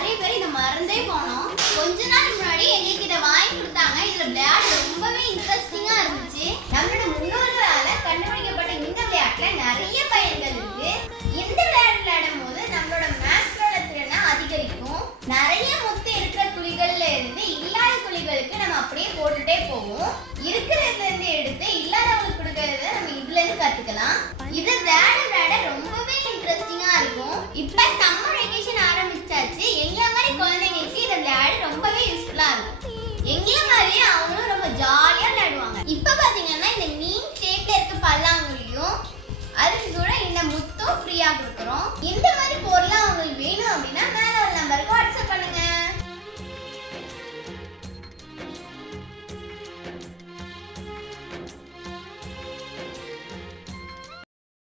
நிறைய பேர் இதை மறந்தே போனோம். கொஞ்ச நாள் முன்னாடி எங்களுக்கு இதை வாங்கி கொடுத்தாங்க. இதுல விளையாட்டு ரொம்பவே இன்ட்ரெஸ்டிங்கா இருந்துச்சு. நம்மளோட முன்னோர்களால கண்டுபிடிக்கப்பட்ட இந்த விளையாட்டுல நிறைய பயன்கள் இருக்கு. இந்த விளையாட்டு விளையாடும் போது நம்மளோட மேக்ஸோட திறனை அதிகரிக்கும். நிறைய முத்து இருக்கிற குழிகள்ல இருந்து இல்லாத குழிகளுக்கு நம்ம அப்படியே போட்டுட்டே போவோம். இருக்கிறதுல இருந்து எடுத்து இல்லாதவங்களுக்கு கொடுக்கறத நம்ம இதுல இருந்து கத்துக்கலாம். இது விளையாட இப்போ பார்த்தீங்கன்னா இந்த மீன் ஷேப்பில் இருக்க பல்லாங்குழியும் அதுக்கு கூட இந்த முத்தும் ஃப்ரீயாக கொடுக்குறோம். இந்த